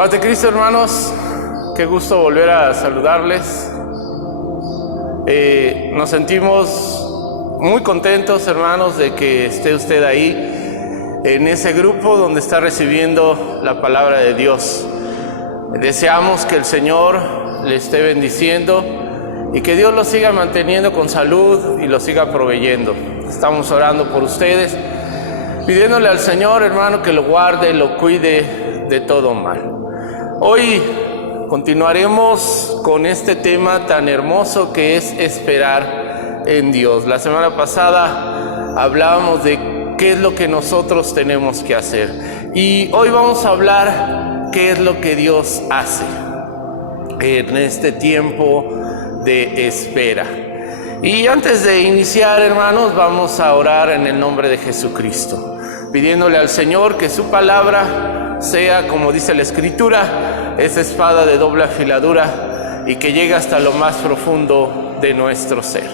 Paz de Cristo, hermanos, qué gusto volver a saludarles. Nos sentimos muy contentos, hermanos, de que esté usted ahí, en ese grupo donde está recibiendo la palabra de Dios. Deseamos que el Señor le esté bendiciendo y que Dios lo siga manteniendo con salud y lo siga proveyendo. Estamos orando por ustedes, pidiéndole al Señor, hermano, que lo guarde, lo cuide de todo mal. Hoy continuaremos con este tema tan hermoso que es esperar en Dios. La semana pasada hablábamos de qué es lo que nosotros tenemos que hacer. Y hoy vamos a hablar qué es lo que Dios hace en este tiempo de espera. Y antes de iniciar, hermanos, vamos a orar en el nombre de Jesucristo, pidiéndole al Señor que su palabra sea, como dice la Escritura, esa espada de doble afiladura y que llegue hasta lo más profundo de nuestro ser.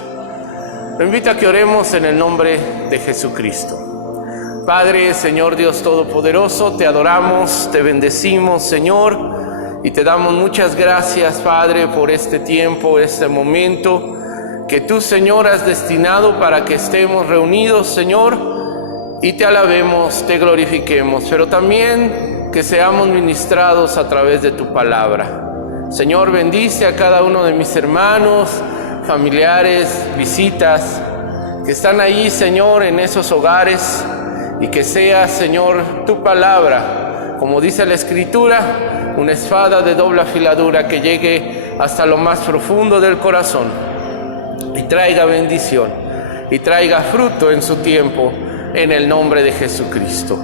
Lo invito a que oremos en el nombre de Jesucristo. Padre, Señor Dios Todopoderoso, te adoramos, te bendecimos, Señor, y te damos muchas gracias, Padre, por este tiempo, este momento que tú, Señor, has destinado para que estemos reunidos, Señor, y te alabemos, te glorifiquemos, pero también que seamos ministrados a través de tu palabra. Señor, bendice a cada uno de mis hermanos, familiares, visitas, que están ahí, Señor, en esos hogares, y que sea, Señor, tu palabra, como dice la Escritura, una espada de doble afiladura que llegue hasta lo más profundo del corazón y traiga bendición y traiga fruto en su tiempo, en el nombre de Jesucristo.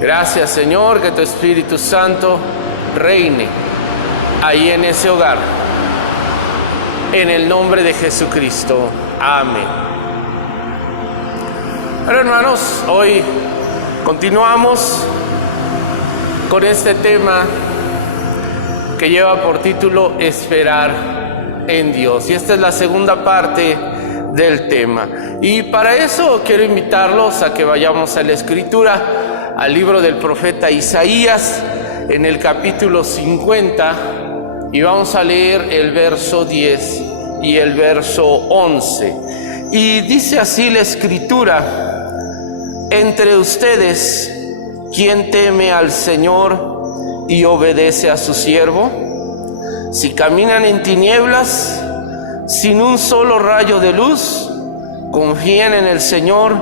Gracias, Señor, que tu Espíritu Santo reine ahí en ese hogar, en el nombre de Jesucristo. Amén. Pero, hermanos, hoy continuamos con este tema que lleva por título Esperar en Dios. Y esta es la segunda parte del tema. Y para eso quiero invitarlos a que vayamos a la Escritura, al libro del profeta Isaías, en el capítulo 50, y vamos a leer el verso 10 y el verso 11. Y dice así la Escritura: entre ustedes, ¿quién teme al Señor y obedece a su siervo? Si caminan en tinieblas, sin un solo rayo de luz, confíen en el Señor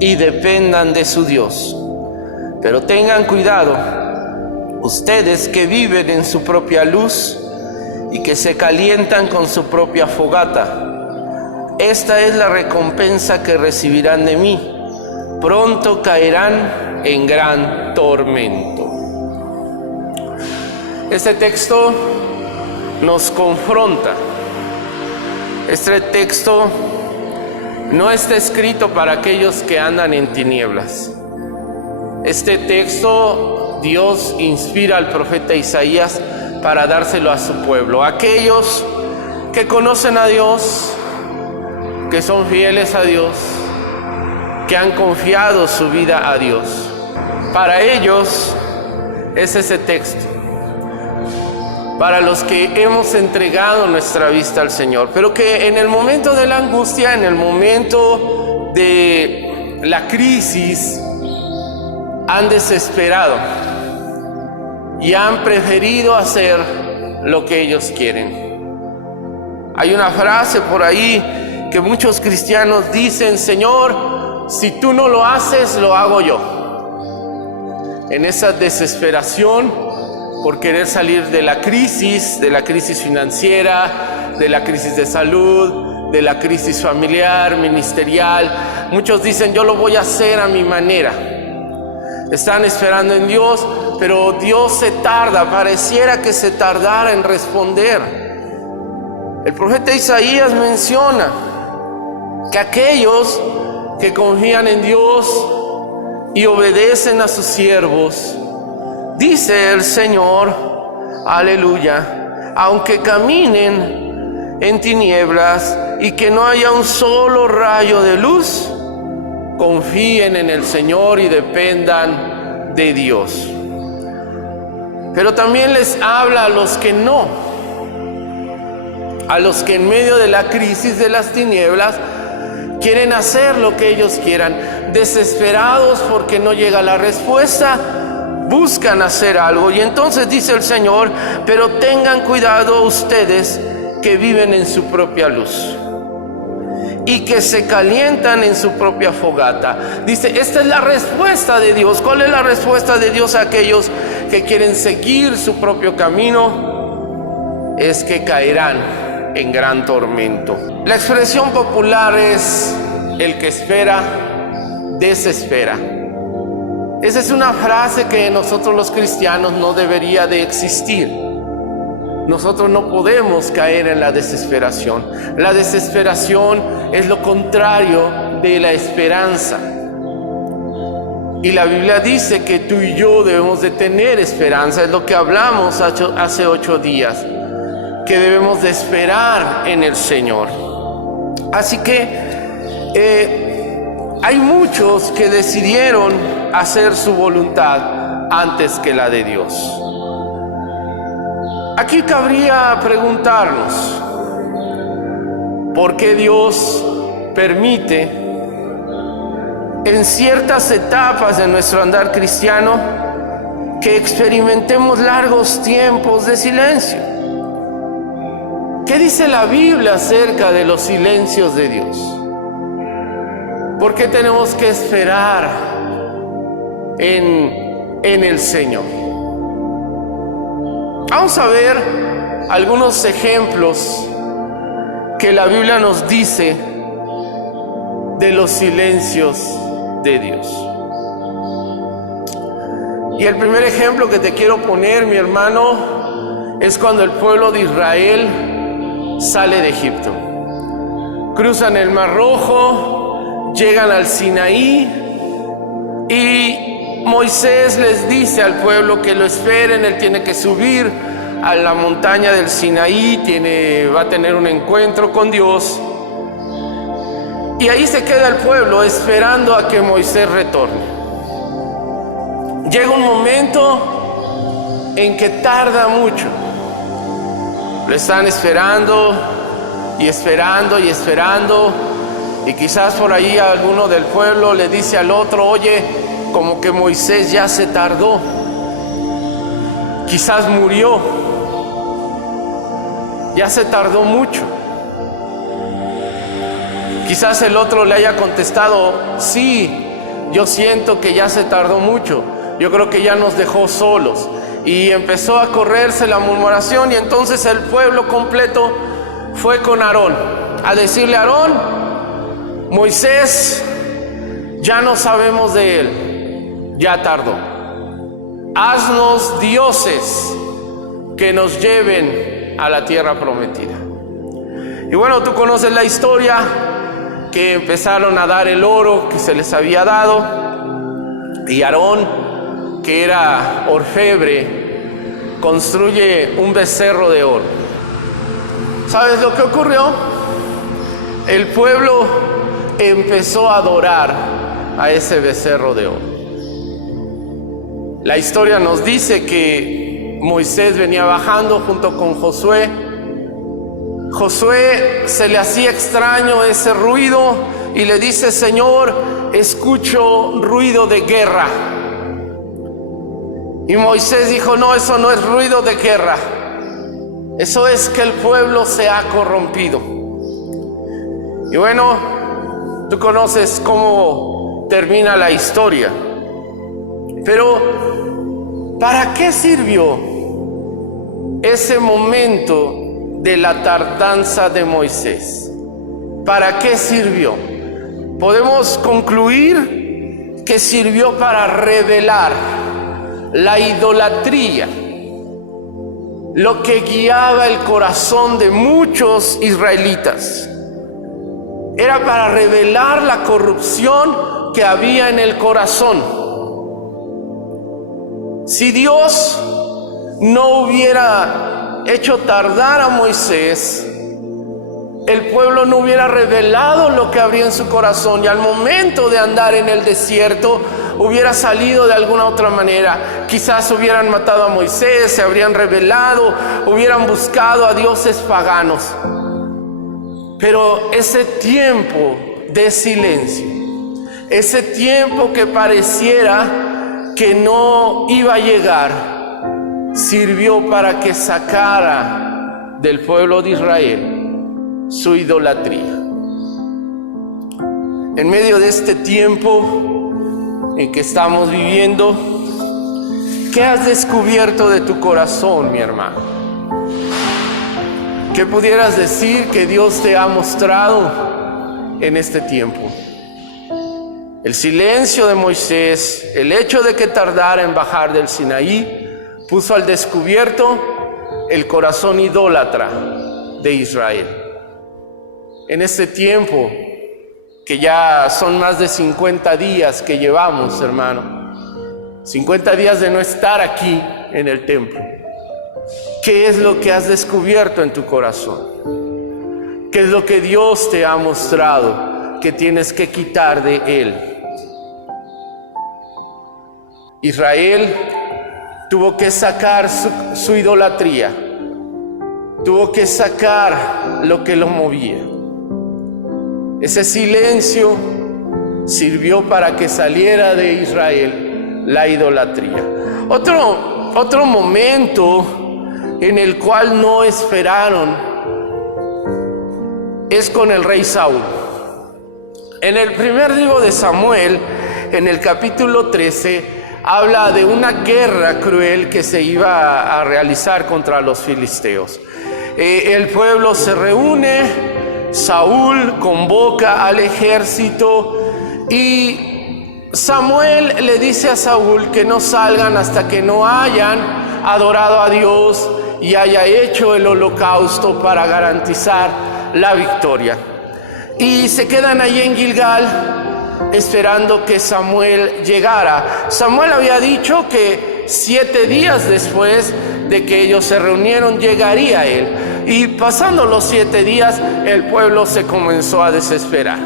y dependan de su Dios. Pero tengan cuidado, ustedes que viven en su propia luz y que se calientan con su propia fogata. Esta es la recompensa que recibirán de mí. Pronto caerán en gran tormento. Este texto nos confronta. Este texto no está escrito para aquellos que andan en tinieblas. Este texto Dios inspira al profeta Isaías para dárselo a su pueblo, aquellos que conocen a Dios, que son fieles a Dios, que han confiado su vida a Dios. Para ellos es ese texto. Para los que hemos entregado nuestra vista al Señor, pero que en el momento de la angustia, en el momento de la crisis, han desesperado y han preferido hacer lo que ellos quieren. Hay una frase por ahí que muchos cristianos dicen: Señor, si tú no lo haces, lo hago yo. En esa desesperación por querer salir de la crisis financiera, de la crisis de salud, de la crisis familiar, ministerial, muchos dicen: yo lo voy a hacer a mi manera. Están esperando en Dios, pero Dios se tarda, pareciera que se tardara en responder. El profeta Isaías menciona que aquellos que confían en Dios y obedecen a sus siervos, dice el Señor, aleluya, aunque caminen en tinieblas y que no haya un solo rayo de luz, confíen en el Señor y dependan de Dios. Pero también les habla a los que no, a los que en medio de la crisis de las tinieblas quieren hacer lo que ellos quieran, desesperados porque no llega la respuesta, buscan hacer algo. Y entonces dice el Señor: pero tengan cuidado ustedes que viven en su propia luz y que se calientan en su propia fogata. Dice, esta es la respuesta de Dios. ¿Cuál es la respuesta de Dios a aquellos que quieren seguir su propio camino? Es que caerán en gran tormento. La expresión popular es: el que espera, desespera. Esa es una frase que nosotros los cristianos no debería de existir. Nosotros no podemos caer en la desesperación. La desesperación es lo contrario de la esperanza. Y la Biblia dice que tú y yo debemos de tener esperanza. Es lo que hablamos hace 8 días, que debemos de esperar en el Señor. Así que hay muchos que decidieron hacer su voluntad antes que la de Dios. Aquí cabría preguntarnos: ¿por qué Dios permite en ciertas etapas de nuestro andar cristiano que experimentemos largos tiempos de silencio? ¿Qué dice la Biblia acerca de los silencios de Dios? ¿Por qué tenemos que esperar en el Señor? Vamos a ver algunos ejemplos que la Biblia nos dice de los silencios de Dios. Y el primer ejemplo que te quiero poner, mi hermano, es cuando el pueblo de Israel sale de Egipto. Cruzan el Mar Rojo, llegan al Sinaí y Moisés les dice al pueblo que lo esperen. Él tiene que subir a la montaña del Sinaí, va a tener un encuentro con Dios. Y ahí se queda el pueblo esperando a que Moisés retorne. Llega un momento en que tarda mucho. Lo están esperando y esperando y esperando. Y quizás por ahí alguno del pueblo le dice al otro: oye, como que Moisés ya se tardó, quizás murió, ya se tardó mucho. Quizás el otro le haya contestado: sí, yo siento que ya se tardó mucho, yo creo que ya nos dejó solos. Y empezó a correrse la murmuración, y entonces el pueblo completo fue con Aarón a decirle: Aarón, Moisés, ya no sabemos de él, ya tardó. Haznos dioses que nos lleven a la tierra prometida. Y bueno, tú conoces la historia, que empezaron a dar el oro que se les había dado, y Aarón, que era orfebre, construye un becerro de oro. ¿Sabes lo que ocurrió? El pueblo empezó a adorar a ese becerro de oro. La historia nos dice que Moisés venía bajando junto con Josué. Josué se le hacía extraño ese ruido y le dice: Señor, escucho ruido de guerra. Y Moisés dijo: no, eso no es ruido de guerra, eso es que el pueblo se ha corrompido. Y bueno, tú conoces cómo termina la historia. Pero ¿para qué sirvió ese momento de la tardanza de Moisés? ¿Para qué sirvió? Podemos concluir que sirvió para revelar la idolatría, lo que guiaba el corazón de muchos israelitas. Era para revelar la corrupción que había en el corazón. Si Dios no hubiera hecho tardar a Moisés, el pueblo no hubiera revelado lo que habría en su corazón y al momento de andar en el desierto hubiera salido de alguna otra manera. Quizás hubieran matado a Moisés, se habrían rebelado, hubieran buscado a dioses paganos. Pero ese tiempo de silencio, ese tiempo que pareciera que no iba a llegar, sirvió para que sacara del pueblo de Israel su idolatría. En medio de este tiempo en que estamos viviendo, ¿qué has descubierto de tu corazón, mi hermano? ¿Qué pudieras decir que Dios te ha mostrado en este tiempo? El silencio de Moisés, el hecho de que tardara en bajar del Sinaí, puso al descubierto el corazón idólatra de Israel. En este tiempo, que ya son más de 50 días que llevamos, hermano, 50 días de no estar aquí en el templo, ¿qué es lo que has descubierto en tu corazón? ¿Qué es lo que Dios te ha mostrado que tienes que quitar de él? Israel tuvo que sacar su idolatría, tuvo que sacar lo que lo movía. Ese silencio sirvió para que saliera de Israel la idolatría. Otro momento en el cual no esperaron es con el rey Saúl. En el primer libro de Samuel, en el capítulo 13, habla de una guerra cruel que se iba a realizar contra los filisteos. El pueblo se reúne, Saúl convoca al ejército y Samuel le dice a Saúl que no salgan hasta que no hayan adorado a Dios y haya hecho el holocausto para garantizar la victoria. Y se quedan allí en Gilgal esperando que Samuel llegara. Samuel había dicho que 7 días después de que ellos se reunieron llegaría él. Y pasando los 7 días, el pueblo se comenzó a desesperar.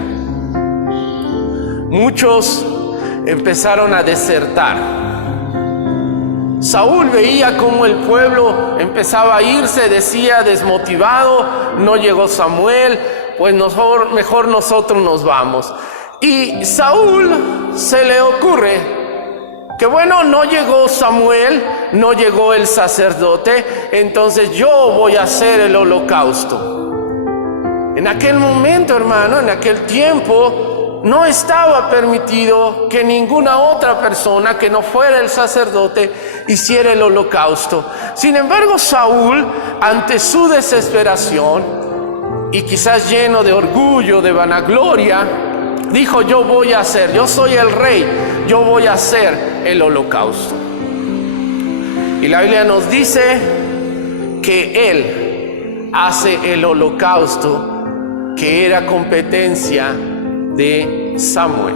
Muchos empezaron a desertar. Saúl veía cómo el pueblo empezaba a irse, decía desmotivado, no llegó Samuel, pues mejor nosotros nos vamos. Y Saúl se le ocurre que bueno, no llegó Samuel, no llegó el sacerdote, entonces yo voy a hacer el holocausto. En aquel momento, hermano, en aquel tiempo, no estaba permitido que ninguna otra persona que no fuera el sacerdote hiciera el holocausto. Sin embargo, Saúl, ante su desesperación y quizás lleno de orgullo, de vanagloria, dijo: yo voy a hacer, yo soy el rey, yo voy a hacer el holocausto. Y la Biblia nos dice que él hace el holocausto, que era competencia de Samuel.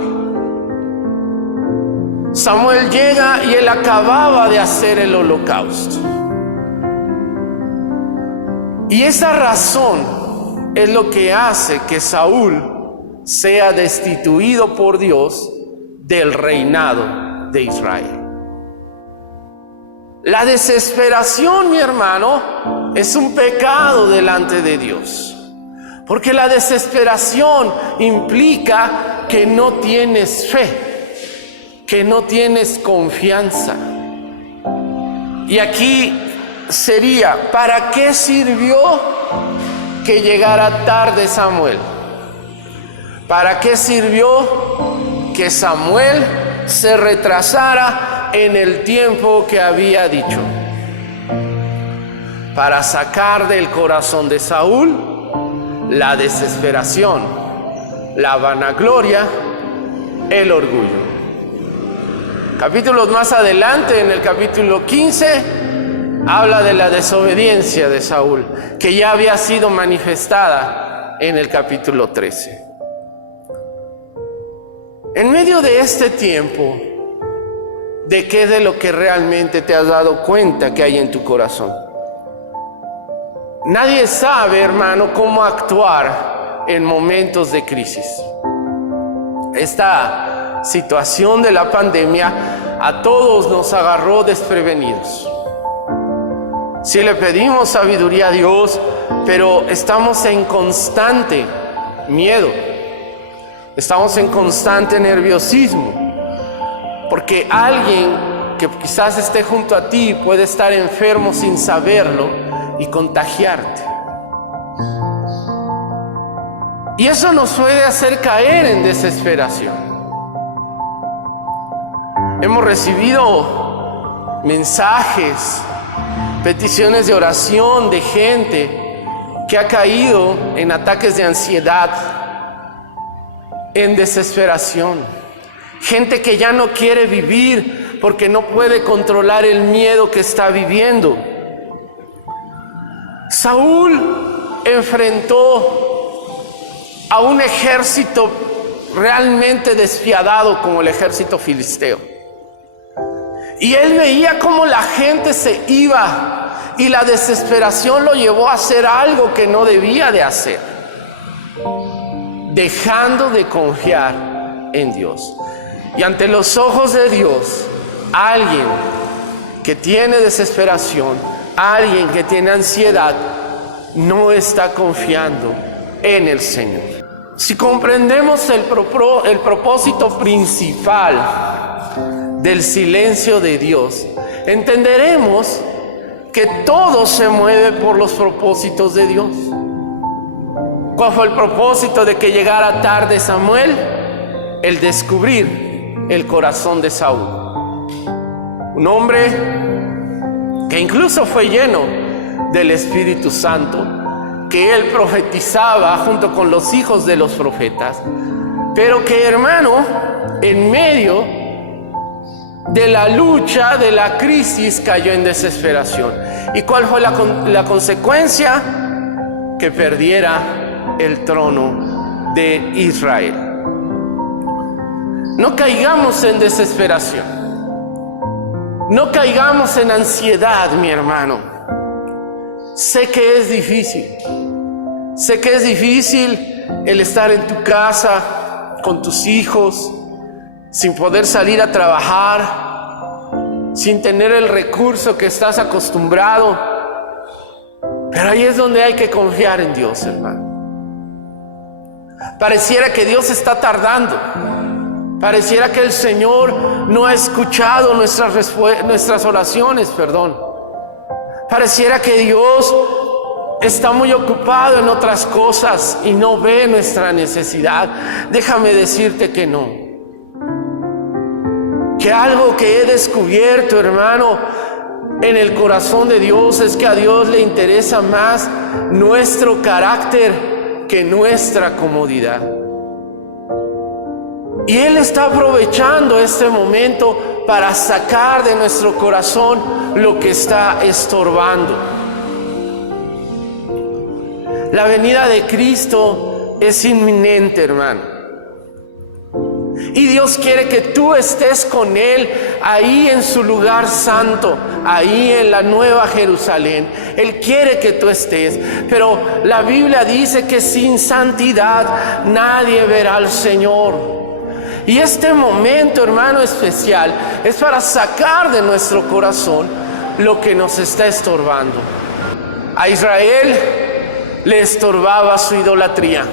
Samuel llega y él acababa de hacer el holocausto. Y esa razón es lo que hace que Saúl sea destituido por Dios del reinado de Israel. La desesperación, mi hermano, es un pecado delante de Dios, porque la desesperación implica que no tienes fe, que no tienes confianza. Y aquí sería: ¿para qué sirvió que llegara tarde Samuel? ¿Para qué sirvió que Samuel se retrasara en el tiempo que había dicho? Para sacar del corazón de Saúl la desesperación, la vanagloria, el orgullo. Capítulos más adelante, en el capítulo 15, habla de la desobediencia de Saúl, que ya había sido manifestada en el capítulo 13. En medio de este tiempo, ¿de qué de lo que realmente te has dado cuenta que hay en tu corazón? Nadie sabe, hermano, cómo actuar en momentos de crisis. Esta situación de la pandemia a todos nos agarró desprevenidos. Si le pedimos sabiduría a Dios, pero estamos en constante miedo, estamos en constante nerviosismo, porque alguien que quizás esté junto a ti puede estar enfermo sin saberlo y contagiarte. Y eso nos puede hacer caer en desesperación. Hemos recibido mensajes, peticiones de oración de gente que ha caído en ataques de ansiedad, en desesperación. Gente que ya no quiere vivir porque no puede controlar el miedo que está viviendo. Saúl enfrentó a un ejército realmente despiadado como el ejército filisteo. Y él veía cómo la gente se iba y la desesperación lo llevó a hacer algo que no debía de hacer, dejando de confiar en Dios. Y ante los ojos de Dios, alguien que tiene desesperación, alguien que tiene ansiedad, no está confiando en el Señor. Si comprendemos el propósito principal del silencio de Dios, entenderemos que todo se mueve por los propósitos de Dios. ¿Cuál fue el propósito de que llegara tarde Samuel? El descubrir el corazón de Saúl. Un hombre que incluso fue lleno del Espíritu Santo, que él profetizaba junto con los hijos de los profetas, pero que, hermano, en medio de la lucha, de la crisis, cayó en desesperación. ¿Y cuál fue la consecuencia? Que perdiera el trono de Israel. No caigamos en desesperación, no caigamos en ansiedad, mi hermano. Sé que es difícil el estar en tu casa con tus hijos, sin poder salir a trabajar, sin tener el recurso que estás acostumbrado. Pero ahí es donde hay que confiar en Dios, hermano. Pareciera que Dios está tardando. Pareciera que el Señor no ha escuchado nuestras oraciones, Pareciera que Dios está muy ocupado en otras cosas y no ve nuestra necesidad. Déjame decirte que no. Que algo que he descubierto, hermano, en el corazón de Dios es que a Dios le interesa más nuestro carácter que nuestra comodidad. Y Él está aprovechando este momento para sacar de nuestro corazón lo que está estorbando. La venida de Cristo es inminente, hermano. Y Dios quiere que tú estés con Él ahí en su lugar santo, ahí en la Nueva Jerusalén. Él quiere que tú estés, pero la Biblia dice que sin santidad nadie verá al Señor. Y este momento, hermano, especial es para sacar de nuestro corazón lo que nos está estorbando. A Israel le estorbaba su idolatría.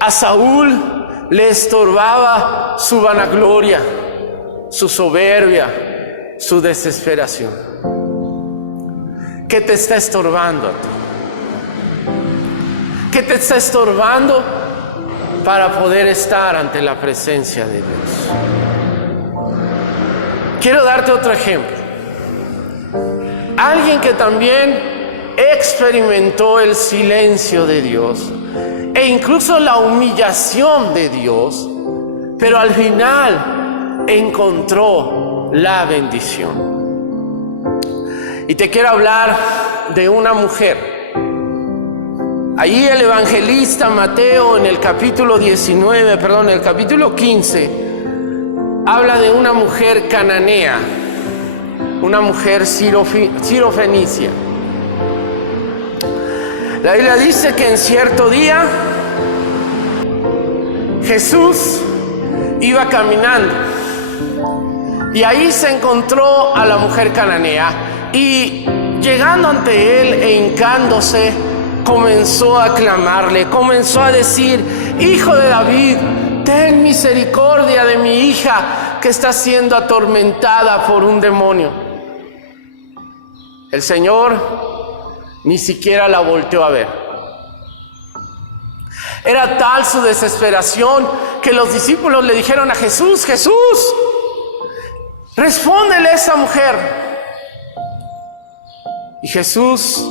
A Saúl le estorbaba su vanagloria, su soberbia, su desesperación. ¿Qué te está estorbando a ti? ¿Qué te está estorbando para poder estar ante la presencia de Dios? Quiero darte otro ejemplo. Alguien que también experimentó el silencio de Dios e incluso la humillación de Dios, pero al final encontró la bendición. Y te quiero hablar de una mujer. Allí el evangelista Mateo en el capítulo 15, habla de una mujer cananea, una mujer sirofenicia. La Biblia dice que en cierto día Jesús iba caminando y ahí se encontró a la mujer cananea, y llegando ante él e hincándose, comenzó a clamarle, comenzó a decir: Hijo de David, ten misericordia de mi hija, que está siendo atormentada por un demonio. El Señor ni siquiera la volteó a ver. Era tal su desesperación que los discípulos le dijeron a Jesús: Jesús, respóndele a esa mujer. Y Jesús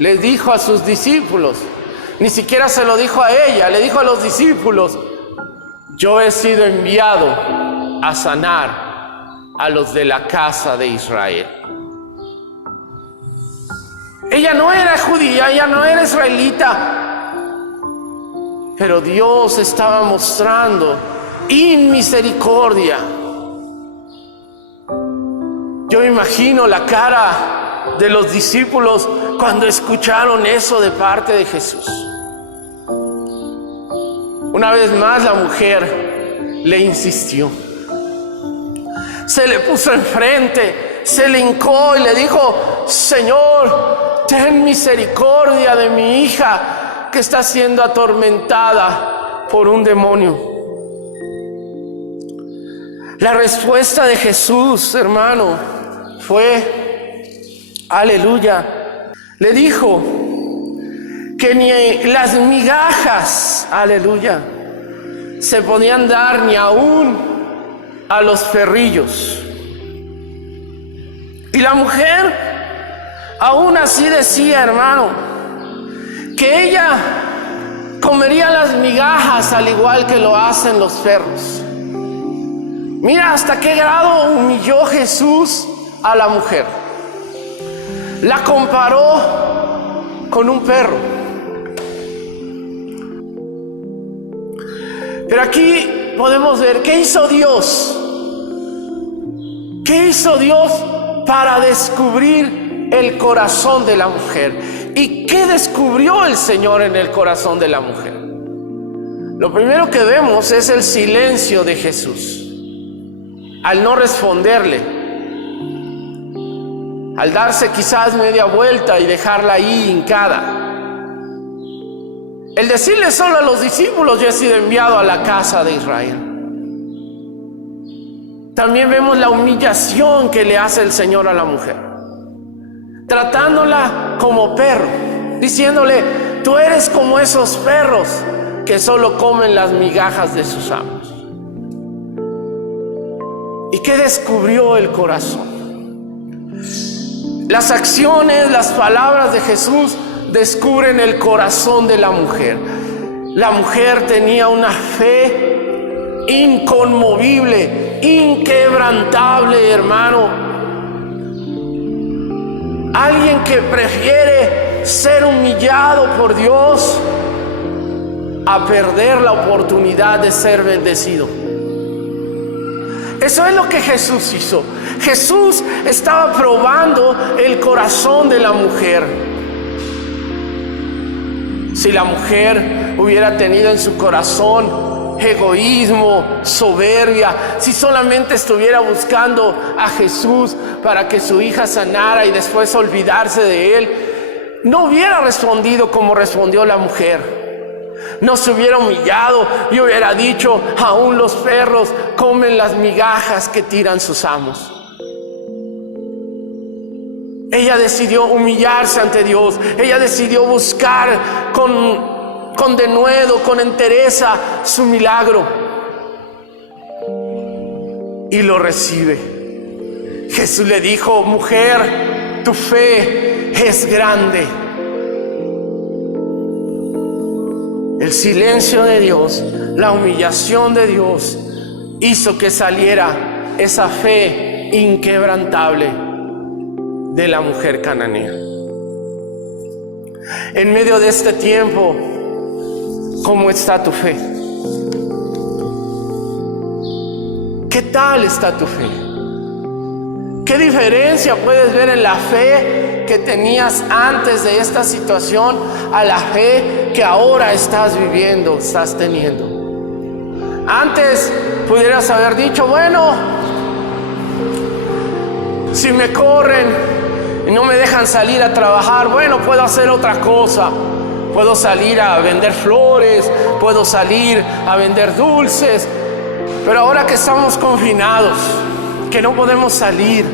les dijo a sus discípulos, ni siquiera se lo dijo a ella, le dijo a los discípulos: yo he sido enviado a sanar a los de la casa de Israel. Ella no era judía, ella no era israelita, pero Dios estaba mostrando inmisericordia. Yo imagino la cara de los discípulos cuando escucharon eso de parte de Jesús. Una vez más la mujer le insistió. Se le puso enfrente, se le hincó y le dijo: Señor, ten misericordia de mi hija, que está siendo atormentada por un demonio. La respuesta de Jesús, hermano, fue: aleluya. Le dijo que ni las migajas, aleluya, se podían dar ni aún a los perrillos. Y la mujer aún así decía, hermano, que ella comería las migajas al igual que lo hacen los perros. Mira hasta qué grado humilló Jesús a la mujer. La comparó con un perro. Pero aquí podemos ver qué hizo Dios. ¿Qué hizo Dios para descubrir el corazón de la mujer? ¿Y qué descubrió el Señor en el corazón de la mujer? Lo primero que vemos es el silencio de Jesús. Al no responderle, al darse quizás media vuelta y dejarla ahí hincada. El decirle solo a los discípulos: yo he sido enviado a la casa de Israel. También vemos la humillación que le hace el Señor a la mujer, tratándola como perro, diciéndole: tú eres como esos perros que solo comen las migajas de sus amos. ¿Y qué descubrió el corazón? Las acciones, las palabras de Jesús descubren el corazón de la mujer. La mujer tenía una fe inconmovible, inquebrantable, hermano. Alguien que prefiere ser humillado por Dios a perder la oportunidad de ser bendecido. Eso es lo que Jesús hizo. Jesús estaba probando el corazón de la mujer. Si la mujer hubiera tenido en su corazón egoísmo, soberbia, si solamente estuviera buscando a Jesús para que su hija sanara y después olvidarse de él, no hubiera respondido como respondió la mujer. No se hubiera humillado y hubiera dicho: aún los perros comen las migajas que tiran sus amos. Ella decidió humillarse ante Dios. Ella decidió buscar con denuedo, con entereza su milagro. Y lo recibe. Jesús le dijo: mujer, tu fe es grande. El silencio de Dios, la humillación de Dios hizo que saliera esa fe inquebrantable de la mujer cananea. En medio de este tiempo, ¿cómo está tu fe? ¿Qué tal está tu fe? ¿Qué diferencia puedes ver en la fe que tenías antes de esta situación a la fe que ahora estás viviendo, estás teniendo. Antes pudieras haber dicho, bueno, si me corren y no me dejan salir a trabajar, bueno, puedo hacer otra cosa. Puedo salir a vender flores, puedo salir a vender dulces. Pero ahora que estamos confinados, que no podemos salir,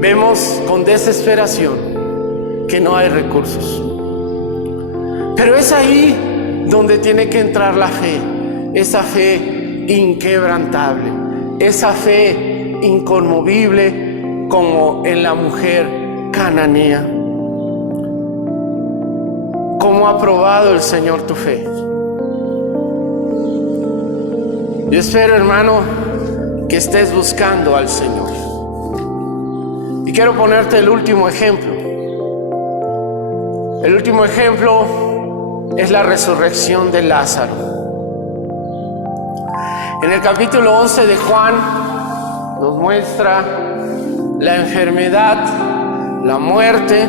vemos con desesperación que no hay recursos. Pero es ahí donde tiene que entrar la fe, esa fe inquebrantable, esa fe inconmovible como en la mujer cananea. ¿Cómo ha probado el Señor tu fe? Yo espero, hermano, que estés buscando al Señor. Y quiero ponerte el último ejemplo. El último ejemplo es la resurrección de Lázaro. En el capítulo 11 de Juan nos muestra la enfermedad, la muerte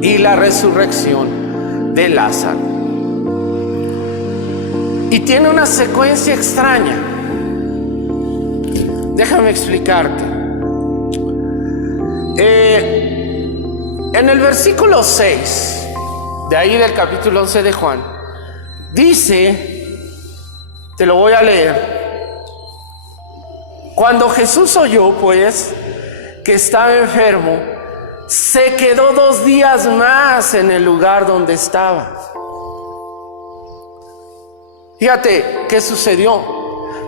y la resurrección de Lázaro. Y tiene una secuencia extraña. Déjame explicarte. En el versículo 6, de ahí del capítulo 11 de Juan, dice, te lo voy a leer: cuando Jesús oyó, pues, que estaba enfermo, se quedó 2 días más en el lugar donde estaba. Fíjate qué sucedió.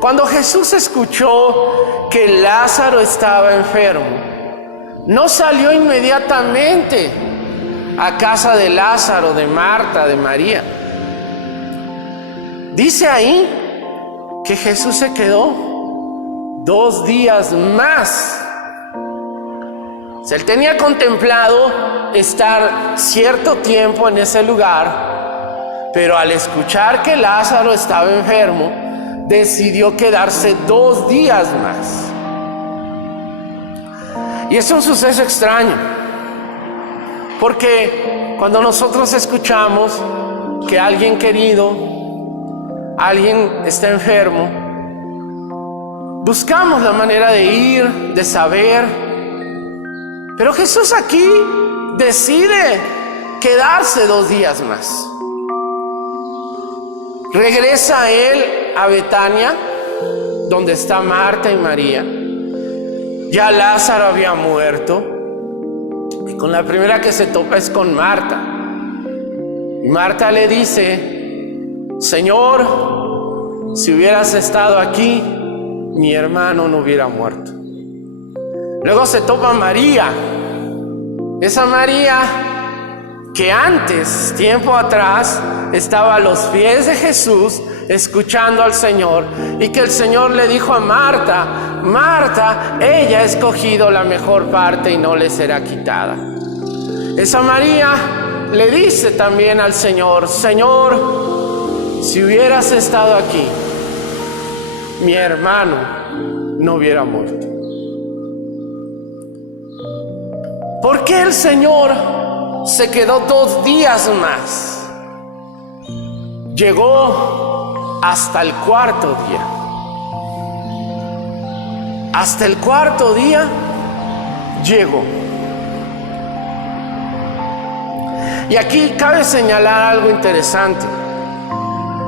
Cuando Jesús escuchó que Lázaro estaba enfermo, no salió inmediatamente a casa de Lázaro, de Marta, de María. Dice ahí que Jesús se quedó 2 días más. O sea, él tenía contemplado estar cierto tiempo en ese lugar, pero al escuchar que Lázaro estaba enfermo, decidió quedarse 2 días más. Y es un suceso extraño, porque cuando nosotros escuchamos que alguien querido, alguien está enfermo, buscamos la manera de ir, de saber. Pero Jesús aquí decide quedarse 2 días más. Regresa él a Betania, donde está Marta y María. Ya Lázaro había muerto, y con la primera que se topa es con Marta. Y Marta le dice: Señor, si hubieras estado aquí, mi hermano no hubiera muerto. Luego se topa María, esa María que antes, tiempo atrás, estaba a los pies de Jesús escuchando al Señor, y que el Señor le dijo a Marta: Marta, ella ha escogido la mejor parte y no le será quitada. Esa María le dice también al Señor: Señor, si hubieras estado aquí, mi hermano no hubiera muerto. ¿Por qué el Señor se quedó 2 días más? Llegó hasta el 4.º día. Hasta el 4.º día llegó. Y aquí cabe señalar algo interesante.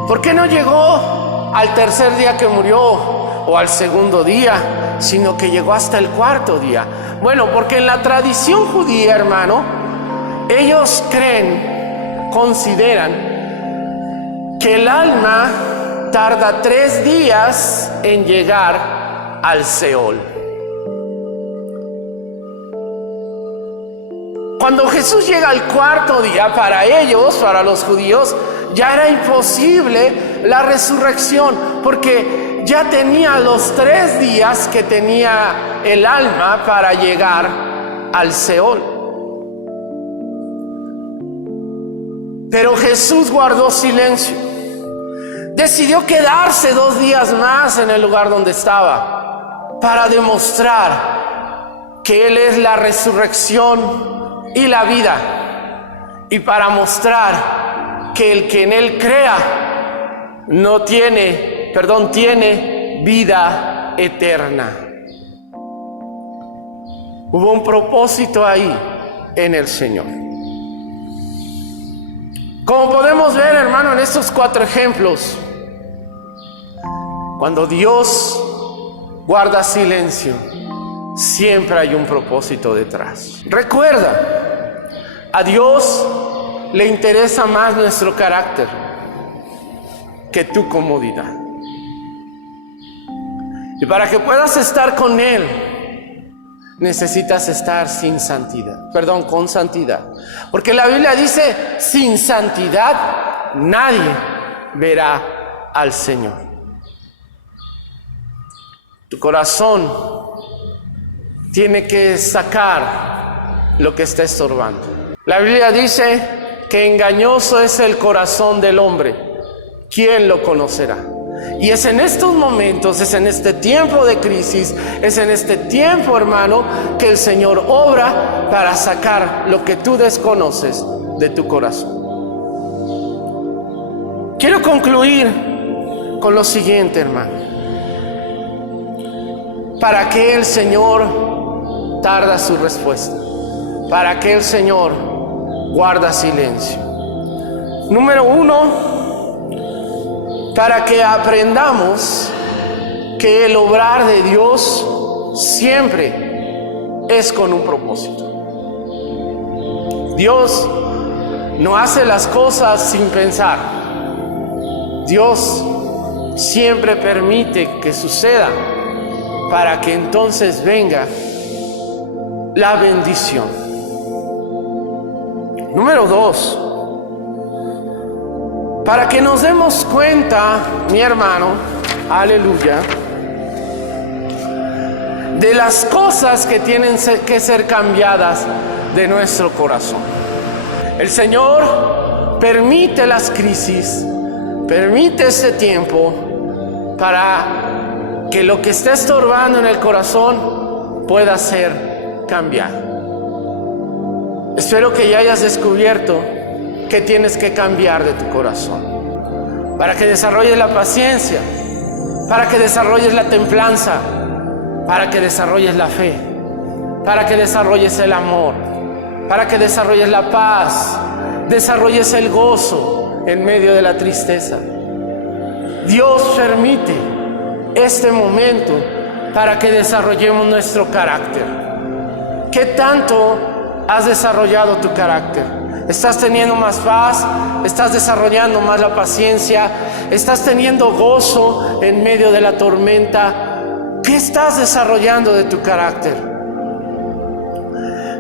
¿Por qué no llegó al 3.er día que murió o al 2.º día, sino que llegó hasta el 4.º día? Bueno, porque en la tradición judía, hermano, ellos creen, consideran que el alma tarda 3 días en llegar al Seol. Cuando Jesús llega al 4.º día, para ellos, para los judíos, ya era imposible la resurrección, porque ya tenía los 3 días que tenía el alma para llegar al Seol. Pero Jesús guardó silencio. Decidió quedarse 2 días más en el lugar donde estaba, para demostrar que Él es la resurrección y la vida, y para mostrar que el que en Él crea tiene vida eterna. Hubo un propósito ahí en el Señor. Como podemos ver, hermano, en estos 4 ejemplos, cuando Dios guarda silencio, siempre hay un propósito detrás. Recuerda, a Dios le interesa más nuestro carácter que tu comodidad. Y para que puedas estar con Él, necesitas estar con santidad. Porque la Biblia dice, sin santidad nadie verá al Señor. Tu corazón tiene que sacar lo que está estorbando. La Biblia dice que engañoso es el corazón del hombre. ¿Quién lo conocerá? Y es en estos momentos, es en este tiempo de crisis, es en este tiempo, hermano, que el Señor obra para sacar lo que tú desconoces de tu corazón. Quiero concluir con lo siguiente, hermano. ¿Para qué el Señor tarda su respuesta? ¿Para qué el Señor guarda silencio? Número 1, para que aprendamos que el obrar de Dios siempre es con un propósito. Dios no hace las cosas sin pensar. Dios siempre permite que suceda para que entonces venga la bendición. Número 2, para que nos demos cuenta, mi hermano, aleluya, de las cosas que tienen que ser cambiadas de nuestro corazón. El Señor permite las crisis, permite este tiempo para que lo que está estorbando en el corazón pueda ser cambiado. Espero que ya hayas descubierto que tienes que cambiar de tu corazón, para que desarrolles la paciencia, para que desarrolles la templanza, para que desarrolles la fe, para que desarrolles el amor, para que desarrolles la paz, desarrolles el gozo en medio de la tristeza. Dios permite este momento para que desarrollemos nuestro carácter. ¿Qué tanto has desarrollado tu carácter? ¿Estás teniendo más paz? ¿Estás desarrollando más la paciencia? ¿Estás teniendo gozo en medio de la tormenta? ¿Qué estás desarrollando de tu carácter?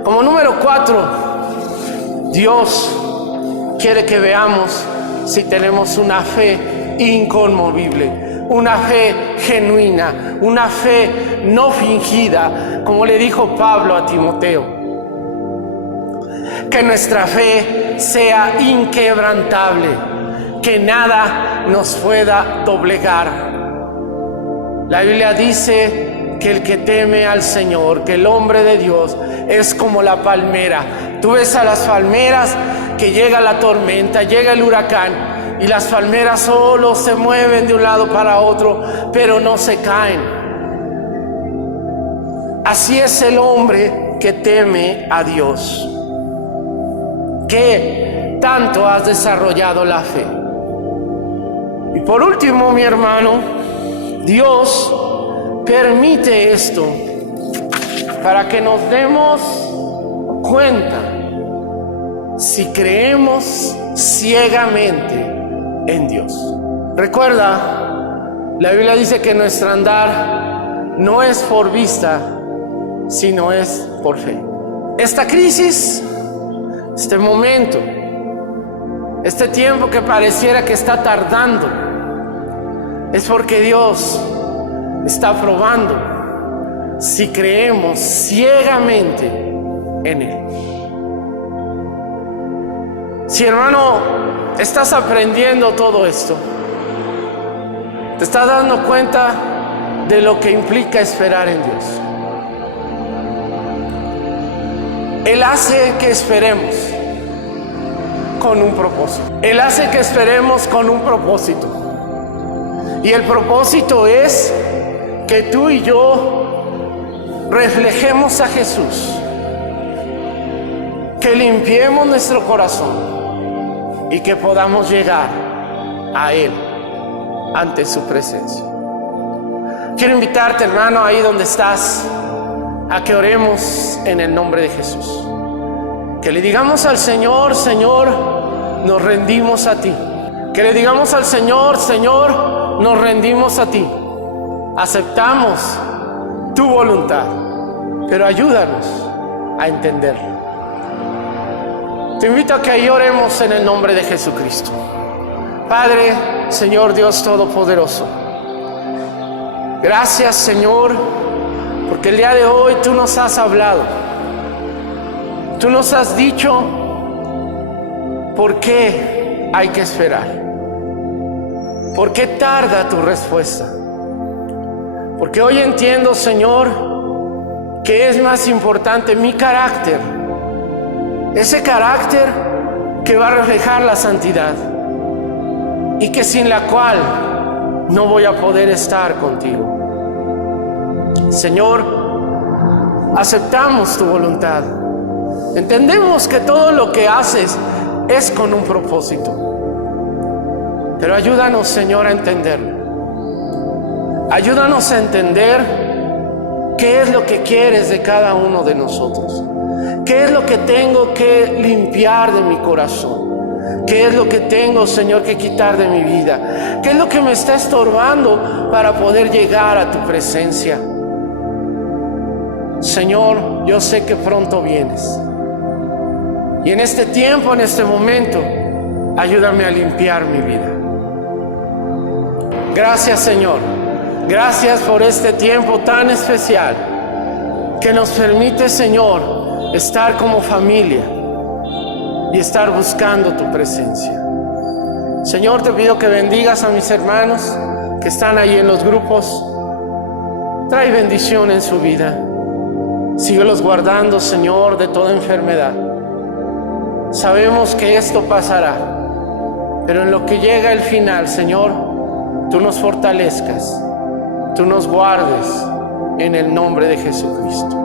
Como número 4, Dios quiere que veamos si tenemos una fe inconmovible, una fe genuina, una fe no fingida, como le dijo Pablo a Timoteo. Que nuestra fe sea inquebrantable, que nada nos pueda doblegar. La Biblia dice que el que teme al Señor, que el hombre de Dios es como la palmera. Tú ves a las palmeras que llega la tormenta, llega el huracán, y las palmeras solo se mueven de un lado para otro, pero no se caen. Así es el hombre que teme a Dios. ¿Qué tanto has desarrollado la fe? Y por último, mi hermano, Dios permite esto para que nos demos cuenta si creemos ciegamente en Dios. Recuerda, la Biblia dice que nuestro andar no es por vista, sino es por fe. Esta crisis, este momento, este tiempo que pareciera que está tardando, es porque Dios está probando si creemos ciegamente en Él. Si, hermano, estás aprendiendo todo esto, te estás dando cuenta de lo que implica esperar en Dios. Él hace que esperemos con un propósito. Él hace que esperemos con un propósito. Y el propósito es que tú y yo reflejemos a Jesús, que limpiemos nuestro corazón y que podamos llegar a Él ante su presencia. Quiero invitarte, hermano, ahí donde estás, a que oremos en el nombre de Jesús. Que le digamos al Señor: Señor, nos rendimos a ti. Que le digamos al Señor: Señor, nos rendimos a ti. Aceptamos tu voluntad, pero ayúdanos a entenderlo. Te invito a que ahí oremos en el nombre de Jesucristo. Padre, Señor Dios Todopoderoso, gracias, Señor, porque el día de hoy tú nos has hablado. Tú nos has dicho por qué hay que esperar. ¿Por qué tarda tu respuesta? Porque hoy entiendo, Señor, que es más importante mi carácter. Ese carácter que va a reflejar la santidad y que sin la cual no voy a poder estar contigo. Señor, aceptamos tu voluntad. Entendemos que todo lo que haces es con un propósito. Pero ayúdanos, Señor, a entenderlo. Ayúdanos a entender qué es lo que quieres de cada uno de nosotros. ¿Qué es lo que tengo que limpiar de mi corazón? ¿Qué es lo que tengo, Señor, que quitar de mi vida? ¿Qué es lo que me está estorbando para poder llegar a tu presencia? Señor, yo sé que pronto vienes. Y en este tiempo, en este momento, ayúdame a limpiar mi vida. Gracias, Señor. Gracias por este tiempo tan especial que nos permite, Señor, estar como familia y estar buscando tu presencia. Señor, te pido que bendigas a mis hermanos que están ahí en los grupos. Trae bendición en su vida. Síguelos guardando, Señor, de toda enfermedad. Sabemos que esto pasará, pero en lo que llega el final, Señor, tú nos fortalezcas, tú nos guardes en el nombre de Jesucristo.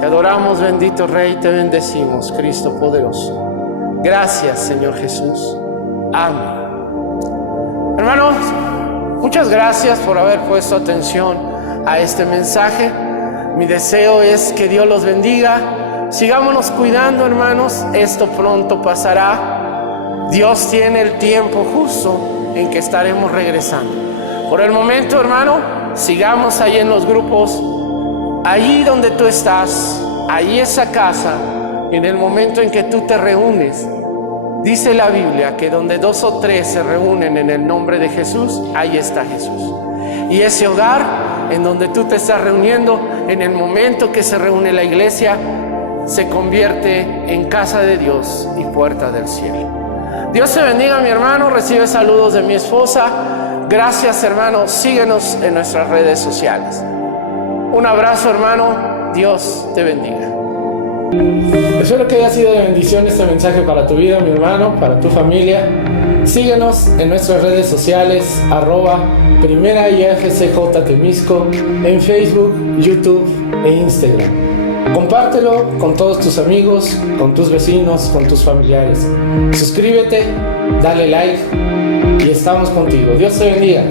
Te adoramos, bendito Rey, te bendecimos, Cristo poderoso. Gracias, Señor Jesús. Amén. Hermanos, muchas gracias por haber puesto atención a este mensaje. Mi deseo es que Dios los bendiga. Sigámonos cuidando, hermanos. Esto pronto pasará. Dios tiene el tiempo justo en que estaremos regresando. Por el momento, hermano, sigamos ahí en los grupos. Allí donde tú estás, ahí esa casa, en el momento en que tú te reúnes, dice la Biblia que donde 2 o 3 se reúnen en el nombre de Jesús, ahí está Jesús. Y ese hogar en donde tú te estás reuniendo, en el momento que se reúne la iglesia, se convierte en casa de Dios y puerta del cielo. Dios te bendiga, mi hermano. Recibe saludos de mi esposa. Gracias, hermano. Síguenos en nuestras redes sociales. Un abrazo, hermano. Dios te bendiga. Espero que haya sido de bendición este mensaje para tu vida, mi hermano, para tu familia. Síguenos en nuestras redes sociales, @Primera IFCJ Temisco, en Facebook, YouTube e Instagram. Compártelo con todos tus amigos, con tus vecinos, con tus familiares. Suscríbete, dale like y estamos contigo. Dios te bendiga.